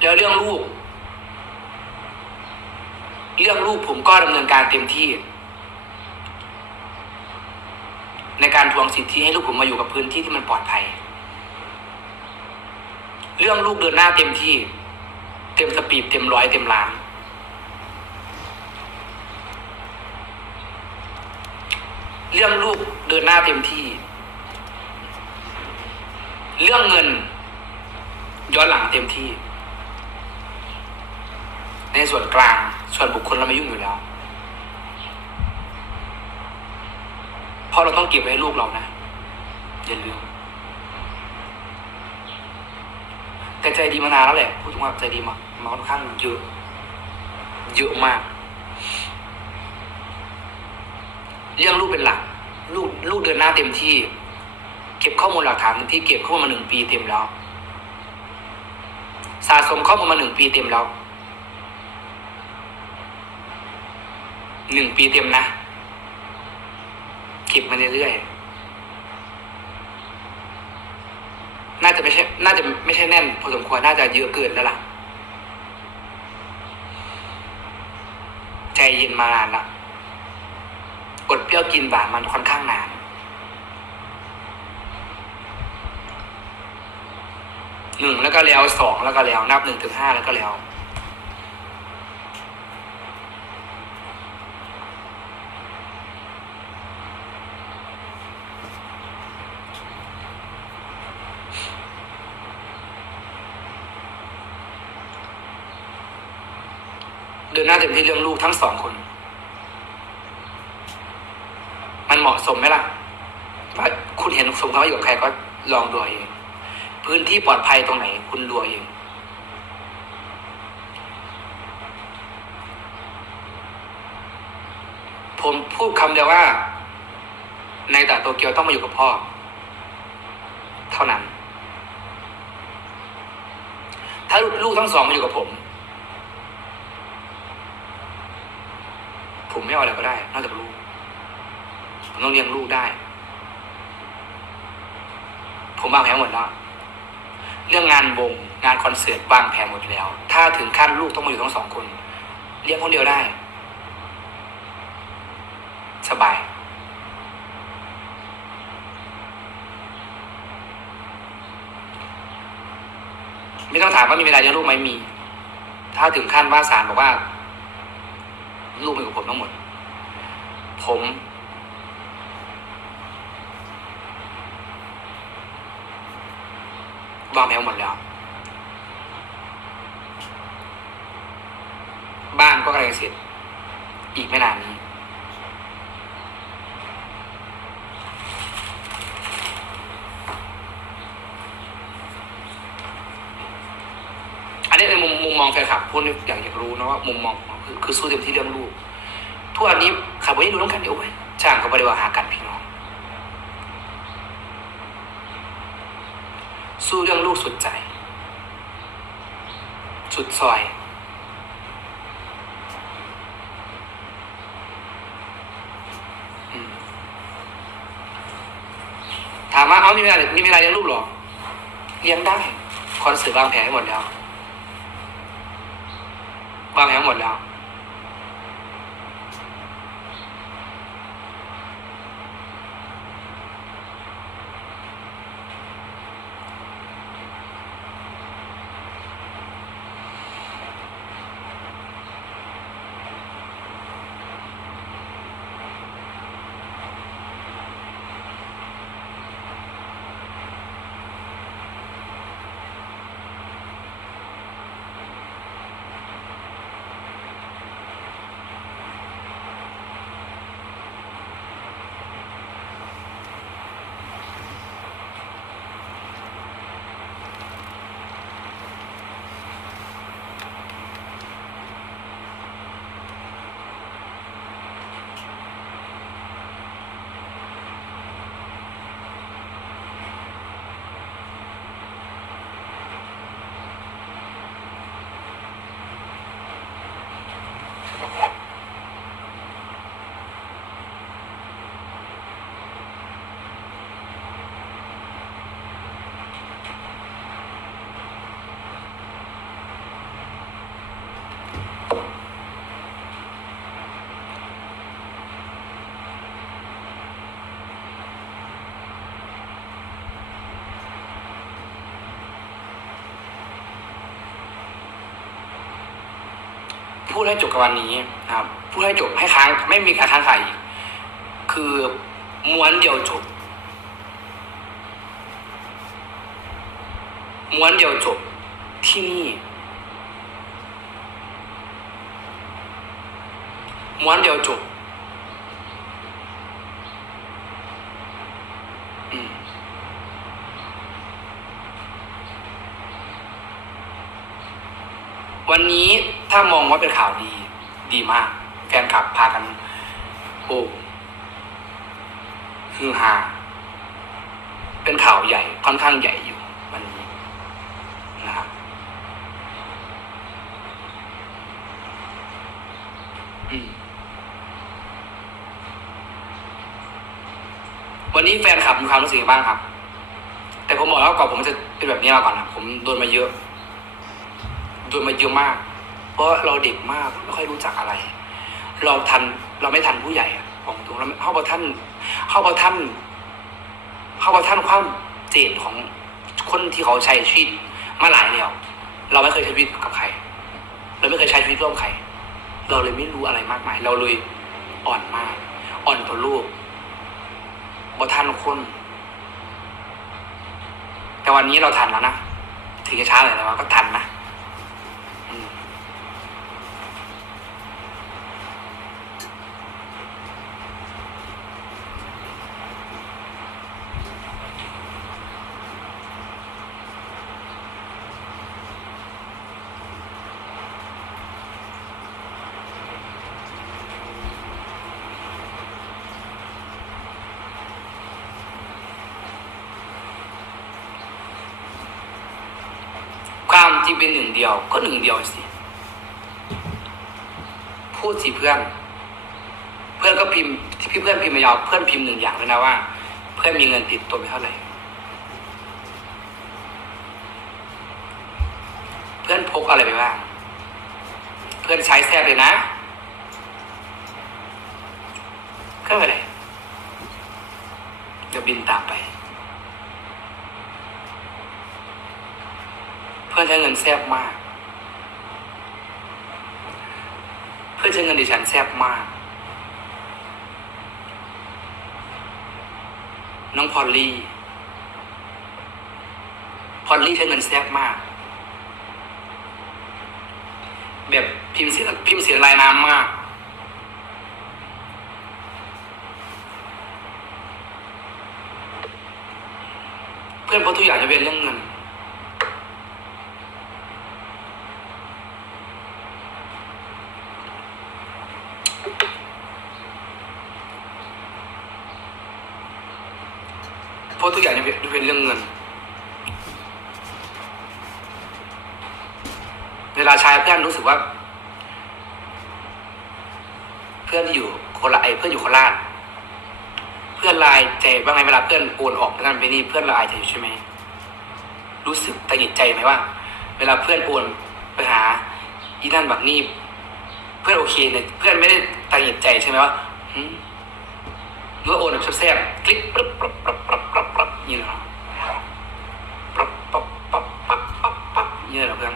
แล้วเรื่องลูก เรื่องลูกผมก็ดำเนินการเต็มที่ ในการทวงสิทธิให้ลูกผมมาอยู่กับพื้นที่ที่มันปลอดภัย เรื่องลูกเดินหน้าเต็มที่ เต็มสปีดเต็มร้อยเต็มล้านเรื่องลูกเดินหน้าเต็มที่ เรื่องเงินย้อนหลังเต็มที่ ในส่วนกลางส่วนบุคคลเราไม่ยุ่งอยู่แล้ว เพราะเราต้องเก็บไว้ให้ลูกเรานะอย่าลืมแต่ใจดีมานานแล้วแหละพูดถึงว่าใจดีมากมาค่อนข้างเยอะเยอะมากเรื่องลูกเป็นหลัก ลูกลูกเดินหน้าเต็มที่ เก็บข้อมูลหลักฐานที่เก็บข้อมูลมาหนึ่งปีเต็มแล้ว สะสมข้อมูลมาหนึ่งปีเต็มแล้ว หนึ่งปีเต็มนะเก็บมาเรื่อยๆน่าจะไม่ใช่ น่าจะไม่ใช่แน่นพอสมควรน่าจะเยอะเกินแล้วล่ะ ใจเย็นมานานละอดเปรี้ยวกินหวานมันค่อนข้างนานหนึ่งแล้วก็แล้วสองแล้วก็แล้ว นับหนึ่งถึงห้าแล้วก็แล้ว ดินหน้าเต็มที่เรื่องลูกทั้งสองคน มันเหมาะสมไหมล่ะคุณเห็นสมเขาอยู่กับใครก็ลองดูเอาเองพื้นที่ปลอดภัยตรงไหน คุณดูเอาเองผมพูดคำเดียวว่า ในตาโตเกียวต้องมาอยู่กับพ่อ เท่านั้น ถ้าลูกทั้งสองมาอยู่กับผม ผม ไม่เอาอะไรก็ได้นอกจากลูกผมต้องเลี้ยงลูกได้ ผมวางแผนหมดแล้ว เรื่องงานวงงานคอนเสิร์ตวางแผนหมดแล้ว ถ้าถึงขั้นลูกต้องมาอยู่ทั้งสองคนเลี้ยงคนเดียวได้ สบาย ไม่ต้องถามว่ามีเวลาเลี้ยงลูกไหมมี ถ้าถึงขั้นว่าศาลบอกว่า ลูกเป็นของผมทั้งหมด ผม วางแผนหมดแล้ว บ้านก็กำลังเสร็จ อีกไม่นานนี้ อันนี้ในมุมมุมมองแฟนคลับพูดอย่ากอยากรู้นะว่ามุมมอง คือคือสู้เต็มที่เรื่องลูกทุกวันนี้ขับรถยังดูต้องกันเดียวไปช่างก็บริวารหากันพี่น้อง สู้เรื่องลูกสุดใจ สุดซอยถามว่าเอามีเวลามีเวลาเลี้ยงลูกหรอเลี้ยงได้คอนเสิร์ตวางแผนหมดแล้ววางแผนหมดแล้ว พูดให้จบกับวันนี้นะครับ พูดให้จบให้ค้างไม่มีการค้างคาอีก คือม้วนเดียวจบ ม้วนเดียวจบที่นี่ ม้วนเดียวจบ อืม วันนี้ถ้ามองว่าเป็นข่าวดี ดีมาก แฟนคลับพากันโอ้ฮือฮาเป็นข่าวใหญ่ค่อนข้างใหญ่อยู่วันนี้นะครับวันนี้แฟนคลับมีความรู้สึกยังไงบ้างครับ แต่ผมบอกแล้วก่อนผมจะเป็นแบบนี้มาก่อนนะผมโดนมาเยอะ โดนมาเยอะมาก เพราะเราเด็กมากไม่ค่อยรู้จักอะไร เราทันเราไม่ทันผู้ใหญ่อะบอกตรงเราเข้าประท่าน เข้าประท่าน เข้าประท่านความเจนของคนที่เขาใช้ชีวิตมาหลายแล้ว เราไม่เคยใช้ชีวิตกับใคร เราไม่เคยใช้ชีวิตร่วมใคร เราเลยไม่รู้อะไรมากมาย เราเลยอ่อนมาก อ่อนต่อโลกบ่ทันคน แต่วันนี้เราทันแล้วนะถึงจะช้าหน่อยแต่ว่าก็ทันนะ ริงเป็นหนึ่งเดียว ก็หนึ่งเดียวสิพูดสิเพื่อน เพื่อนก็พิมพ์ที่พี่เพื่อนพิมพ์มายาวเพื่อนพิมพ์หนึ่งอย่างด้วยนะว่า เพื่อนมีเงินติดตัวไปเท่าไหร่เพื่อนพกอะไรไปบ้างเพื่อนใช้แซ่บเลยนะก็ไปเลยเดี๋ยวบินตามไป พื่อนใช้เงินแซบมาก เพื่อนใช้เงินดิฉันแซบมาก น้องพอลลี่พอลลี่ใช้เงินแซบมาก แบบพิมพ์เสียพิมพ์เสียลายน้ำมากเพื่อนเพราะทุกอย่างจะเป็นเรื่องเงิน เพราะทุกอย่างจะเป็นเรื่องเงิน เวลาชายเพื่อนรู้สึกว่า เพื่อนที่อยู่โคนละไอเพื่อนอยู่โคราชเพื่อนไลายใจว่าไงเวลาเพื่อนโอนออกไปนั่นไปนี่เพื่อนละอายใจอยู่ใช่ไหมรู้สึกตังหงิดใจไหมว่า เวลาเพื่อนโอนไปหาอีนั่นบักนี่เพื่อนโอเคเนี่ยเพื่อนไม่ได้ตังหงิดใจใช่ไหมว่าหรือว่าโอนแบบแซ่บๆคลิกปึ๊บปึ๊บปรึ๊บปรึ๊บ นี่เหรอปึ๊บปึ๊บปึ๊บปึ๊บปึ๊บปึ๊บนี่เหรอเพื่อน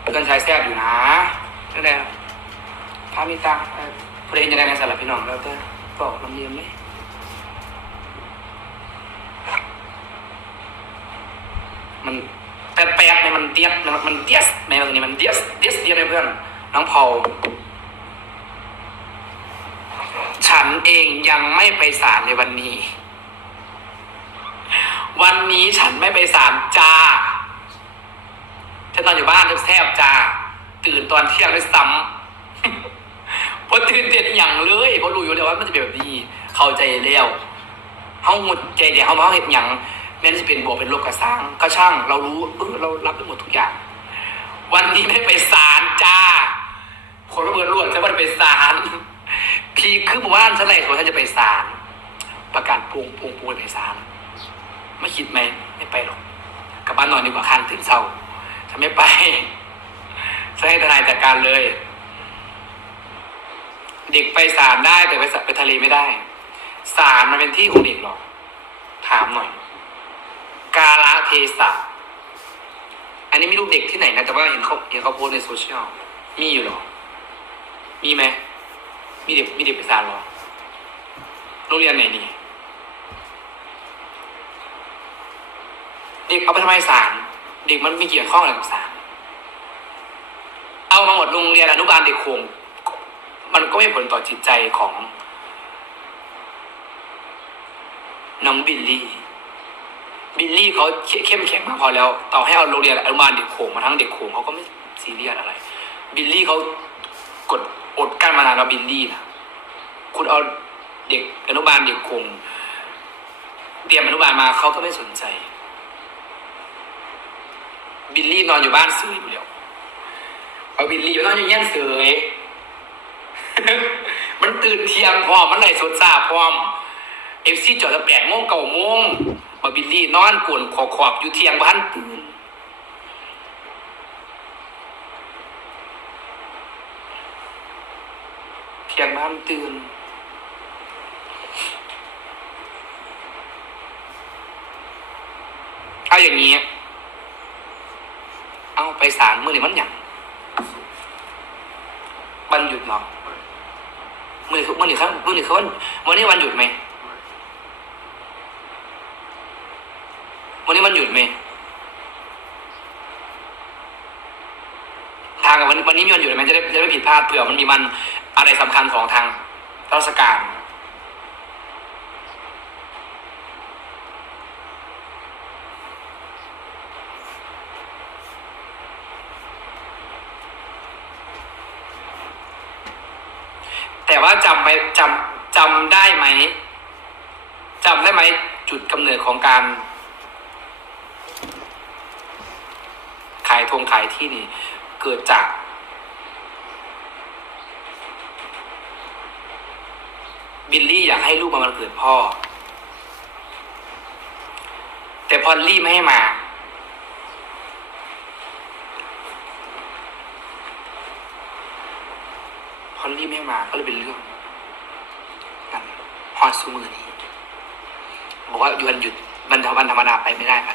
เพื่อนชายแซ่บอยู่นะนั่นแหละพามีตังค์เอ่อเพลงจะได้ในสารบพี่น้องแล้วแต่บอกลำเลียงไหมมันแป๊บๆเนี่ยมันเดียดมันเดียสในตรงนี้มันเดียสเดียสเดียสเลยเพื่อนน้องพอลฉันเองยังไม่ไปศาลในวันนี้ วันนี้ฉันไม่ไปศาลจ้าฉันนอนอยู่บ้านแทบจ้า ตื่นตอนเที่ยงด้วยซ้ำเพราะตื่นเต้นอหย่างเลยเพราะรู้อยู่แล้วว่ามันจะเป็นแบบนี้ เข้าใจแล้วเฮาหมดใจเดี๋ยวเฮามาเฮาเห็นอย่างแม้จะเป็นบวกเป็นลบกับสร้าง ก็ช่าง เรารู้เออเรารับได้หมดทุกอย่าง วันนี้ไม่ไปศาลจ้า คนระเบิดรวดจะไม่ได้ไปศาลพี่คือหมู่บ้านฉันไรคนฉันจะไปศาลประกาศปูงปูงปูงไปศาล ไม่คิดไหมไม่ไปหรอกกลับบ้านนอนดีกว่าค้างตื่นเศร้าฉันไม่ไปฉันให้ทนายจัดการเลย เด็กไปศาลได้แต่ไปไปทะเลไม่ได้ศาลมันเป็นที่ของเด็กหรอกถามหน่อย กาลเทศะอันนี้ไม่รู้เด็กที่ไหนนะ แต่ว่าเห็นเขาเห็นเขาโพสในโซเชียลมีอยู่หรอ มีไหมมีเด็กมีเด็กไปสานเหรอโรงเรียนไหนนี่ เด็กเอาไปทำไมสารเด็กมันไม่เกี่ยวข้องอะไรกับสารเอามาหมดโรงเรียนอนุบาลเด็กโคงมันก็ไม่ผลต่อจิตใจของน้องบิลลี่ บิลลี่เขาเข้มแข็งมากพอแล้ว ต่อให้เอาโรงเรียนอนุบาลเด็กโขงมาทั้งเด็กโขงเขาก็ไม่ซีเรียสอะไร บิลลี่เขากดอดกั้นมานานแล้วบิลลี่นะคุณเอาเด็กอนุบาลเด็กโขงเตรียมอนุบาลมาเขาก็ไม่สนใจ บิลลี่นอนอยู่บ้านเสยอยู่แล้วเอาบิลลี่ไปนอนอยู่เงี้ยเสยมันตื่นเที่ยงพร้อมมันไหลสดซาพร้อมเอฟซีจอดจะแปดโมงเก้าโมงมาบิลลี่นอนกวนขอบขอบอยู่เที่ยงบ้านตื่นเที่ยงบ้านตื่นเอาอย่างนี้ ไปศาลเมื่อไหร่มันหยังวันหยุดเนาะเมื่อเมื่อไหร่ครับเมื่อไหร่เขาวันวันนี้วันหยุดไหมวันนี้วันหยุดไหมทางวันวันนี้มีวันหยุดไหมจะได้จะได้ไม่ผิดพลาดเผื่อมันมีมันอะไรสำคัญของทางราชการ แต่ว่าจำไปจำจำได้ไหมจำได้ไหมจุดกำเนิดของการ ขายทงขายที่นี่ เกิดจาก บิลลี่อยากให้ลูกมาวันเกิดพ่อ แต่พอลลี่ไม่ให้มา พ อลลี่ไม่มาก็เลยเป็นเรื่องกันฮอดซูมือนี้บอกว่าวันหยุดบรรทบันธรรมดาไปไม่ได้ปะ